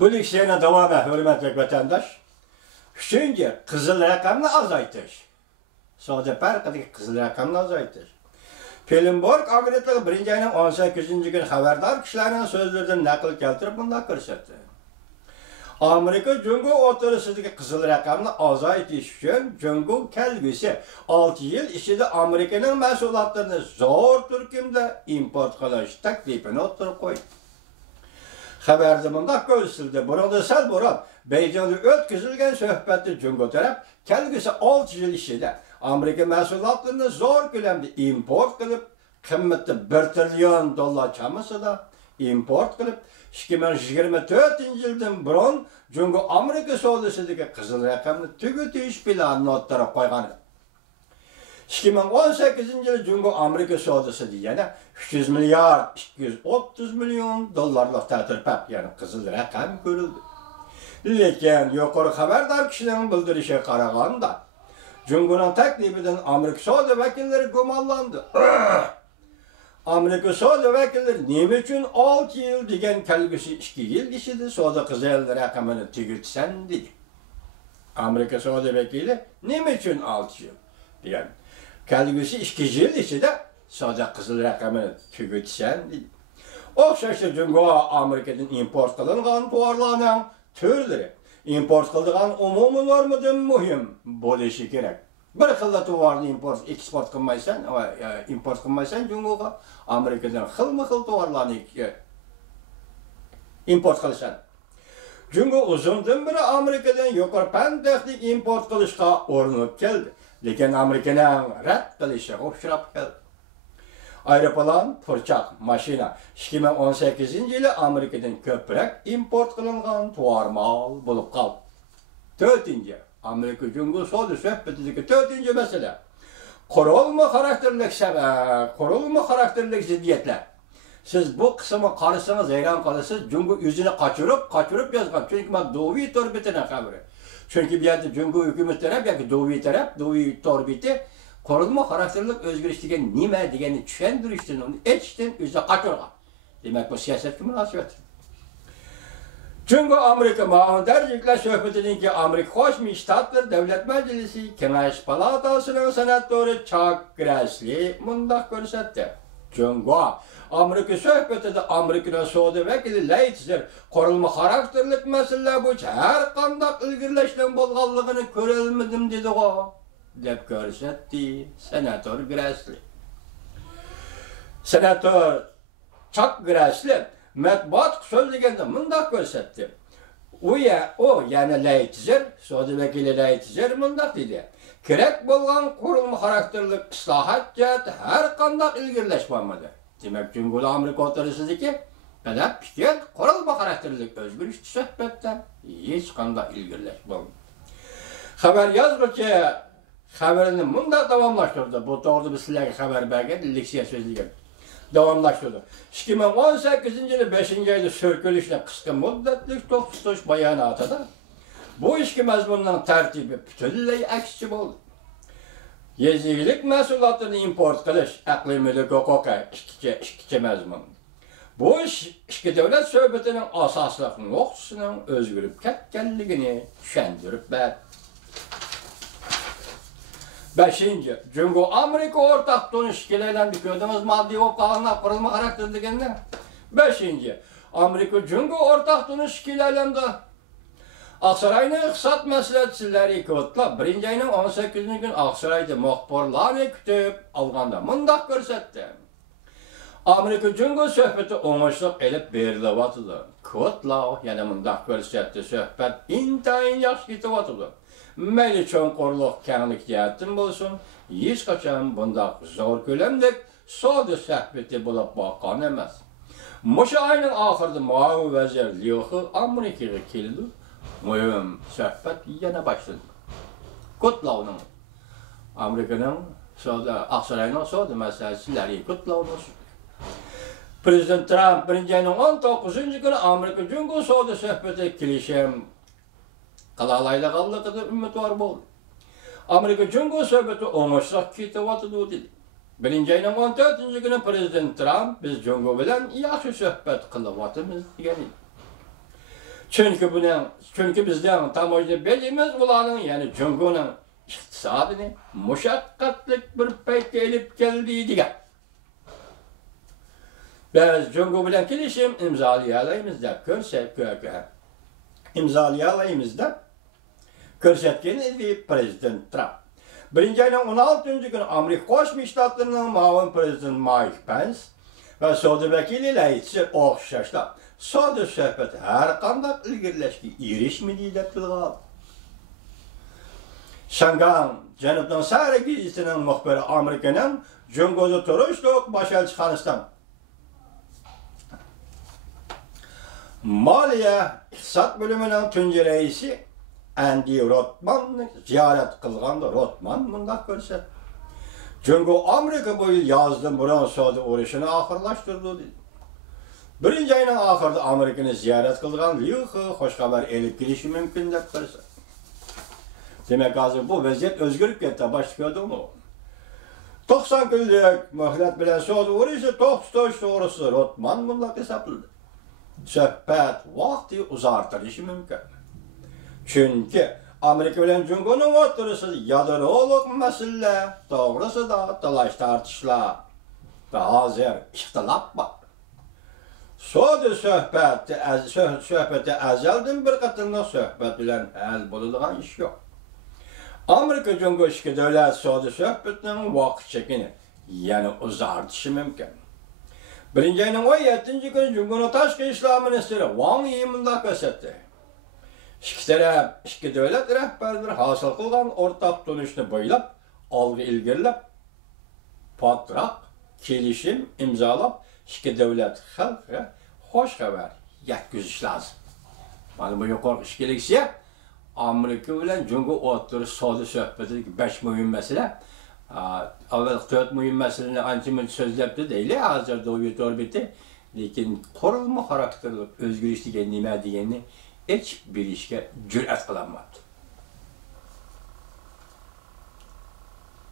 Bu leksiyana devam et, hürmetli vatandaş. Üçüncü, kızıl rakamını azaltış. Sadece farkındaki kızıl rakamını azaltış. Filmborg Amerikalı 1. ayının 18. günü haberdar kişilerin sözlerden nakil keltirip bunda ko'rsatdi. Amerika Cungo oturusidagi kızıl rakamını azaltış için Cungo kelgisi 6 yıl içinde Amerika'nın mahsulotlarini zor turkumda import qilish taklifini o'tirib qo'ydi. Xabarda bunda ko'rsatildi. Burada sal boran Beijing'de o'tkazilgan suhbatda Cungo taraf kelgisi 6 yıl içinde Amerika mahsulotlarini zor ko'lamda import qilib, qiymati $1 trillion chamasida import qilib, 2024 yildan burun Cungo Amerika savdosidagi qizil raqamni tugutish planini o'tirib qo'ygan. 2018 yil Cungo Amerika savdosida yana 300 milyard 230 milyon dollarlik ta'tirpap, ya'ni qizil raqam ko'rildi. Lekin yuqori xabardor kishining bildirishiga qaraganda Cungo'nun taklifidan Amerika savdo vakilleri gumonlandi. Amerika savdo vakilleri nima uchun 6 yil degan kelgusi 2 yil ichida savdo qizil raqamini tugutsan dedi. Amerika savdo vakili nima uchun 6 yil degan kelgusi 2 yil ichida savdo qizil raqamini tugutsan dedi. O'xshashda Cungo Amerikadan import qilingan tovarlarning turlari import qiladigan umumiy normadan muhim bo'lishi kerak. Bir xil tovarni eksport qilmaysan, import qilmaysan Cungoga Amerikadan xilma-xil tovarlarni import qilasan. Cungo uzundan beri Amerikadan yuqori pan texnik import qilishga urinib keldi, lekin Amerikaning rad qilishiga uchrab keldi. Aeroplan, purchaq, mashina 2018 yili Amerikadan ko'proq import qilingan tovar mal bo'lib qoldi. 4-chi Amerika Cungo savdo suhbatidagi 4-chi masala qurolma xarakterlik ziddiyatlar. Siz bu qismini qarasangiz hayron qolasiz. Cungo o'zini qochirib yozgan. Chunki men Doviy torbitini xabari. Chunki bu yerda Cungo hukumat taraf yoki Doviy torbiti qurolma xarakterlik o'zgarish degan nima deganini tushuntirishdan, uni aytishdan o'zi qochirgan. Demak, bu siyosatga munosabat. Cungo Amerika ma'murlar suhbatidagi Amerika Qo'shma Shtatlar Davlat Majlisi Kengash palatasining senatori Chuck Grassley mundaq ko'rsatdi. Cungo Amerika suhbatida Amerikaning savdo vakili Leitzer qurolma xarakterlik masalalar bo'yicha har qanday ilgirlashdan bo'lganligini ko'rolmadim dedi-ku, deb ko'rsatdi senator Grassley. Senator Chuck Grassley matbuot so'zlaganda mundaq ko'rsatdi. Ya'ni Leitzer, savdo vakili Leitzer mundaq dedi. Kerak bo'lgan qurolma xarakterlik islohot jihati har qanday ilgirlash bo'lmadi. Demak, Cungo Amerika o'tirisidagi talab fikr qurolma xarakterlik o'zgarish suhbatda hech qanday ilgirlash bo'lmadi. Xabar yozuvchi xabarini mundaq davomlashtirdi. Bu to'g'rida biz sizlarga xabar bergan leksiya so'zlagan. Davomlashtirdi. 2018 yili 5-oyda so'rkilishni qisqa muddatli to'xtatish bayonotida bu ishki mazmunning tartibi butunlay aksicha bo'ldi. Yezilik mahsulotlarini import qilish iqlimlik huquqi ikkicha mazmun. Bu ichki davlat suhbatining asosli nuqtasining o'zgarib ketganligini tushuntirib berdi. 5. Cungo Amerika o'rtaq tonish kelaylarni ko'rdingiz, moddiy voqealarni qurilma xarakter deganda. 5. Amerika Cungo o'rtaq tonish kelaylarni Aqsaroyning iqtisod maslahatchilari ko'plab 1-oyning 18-kuni Aqsaroyda muxbirlarni kutib olganda mundaq ko'rsatdi. Amerika Cungo suhbati o'ngishli elib berilyapti. Ko'plab yana mundaq ko'rsatdi. Suhbat intayin yaxshi ketyapti. Mayli cho'nqurliq kenglik jihatdan bo'lsin, hech qachon bundaq zo'r ko'lamdek savdo suhbati bo'lib boqqan emas. Mushu oyning oxirida Muavin vazir Liyoxi Amerikaga keldi. Muhim suhbat yana boshlandi. Ko'plovning Amerikaning Aqsaroyning savdo maslahatchilari ko'plovning Prezident Trump 1-oyning 19-kuni Amerika Cungo savdo suhbati kelishim qalalaydiganligida umidvor bo'ldi. Amerika Cungo suhbati o'ngishli ketyapti dedi. 1-oyning 14-kuni Prezident Trump biz Cungo bilan yaxshi suhbat qilyapmiz degan edi. Çünkü bizden tamoyda belimiz ulanın, yani Cungo'nun iqtisadını muşakkatlik bir paytga elip geldi degan. Biz Cungo bilan kelishim imzolayalaymiz deb imzolayalaymiz deb ko'rsatgan edi Prezident Trump. 1-16 kuni Amerika Qo'shma Shtatlarining muavin prezidenti Mike Pence va savdo vakili Laytsi o'xshashlar savdo suhbati har qanday ilgirlashga erishmadi deb tilga oldi. Shangang Janubning Sahara gazetining muxbiri Amerikaning Jungo'da turishliq bosh elchixonasidan Moliya iqtisod bo'limining tunji raisi Andy Rothman'ni ziyorat qilganda Rothman bunday ko'rsatdi. Jungo Amerika bu yil yozdan burun savdo urushini oxirlashtirdi dedi. Birinchi oyning oxirida Amerikani ziyorat qilgan Liu He xush xabar elib kelishi mumkin deb ko'rsatdi. Demak, hozir bu vaziyat o'zgarib ketdi, boshqadimi? 90 kunlik muhlat bilan savdo urushi to'xtatish to'g'risida Rothman bunday hisobladi. Suhbat vaqti uzartirishi mumkin. Chunki Amerika bilan Jungo'ning o'rtasida yadrolog masala to'g'risida talash tortishlar va hozir ixtilof bor. Savdo suhbati azaldan bir qatorli suhbat bilan hal bo'ladigan ish yo'q. Amerika Jungo ikki davlat savdo suhbatining vaqt chekini yana uzartishi mumkin. 17 kuni Jungo'ning tashqi ishlar ministri Wang Yi bunday ko'rsatdi. İki davlat rahbarlari hosil qilgan o'rtaq tunishni bo'ylab, olg'a ilgirlab, patraq kelishim imzolab, ikki davlat xalqiga xush xabar yetkazish lozim. Mana bu yuqori ish kelishsa, Amerika bilan Jungo o'rtasida savdo suhbatidagi 5 muhim masala, avval 4 muhim masalani ancha-muncha so'zlabdi deyli, hozirda u yo'tor bitdi, lekin qurilma xarakterli o'zgarish degan nima deganini hech bilishga jur'at qilolmadi.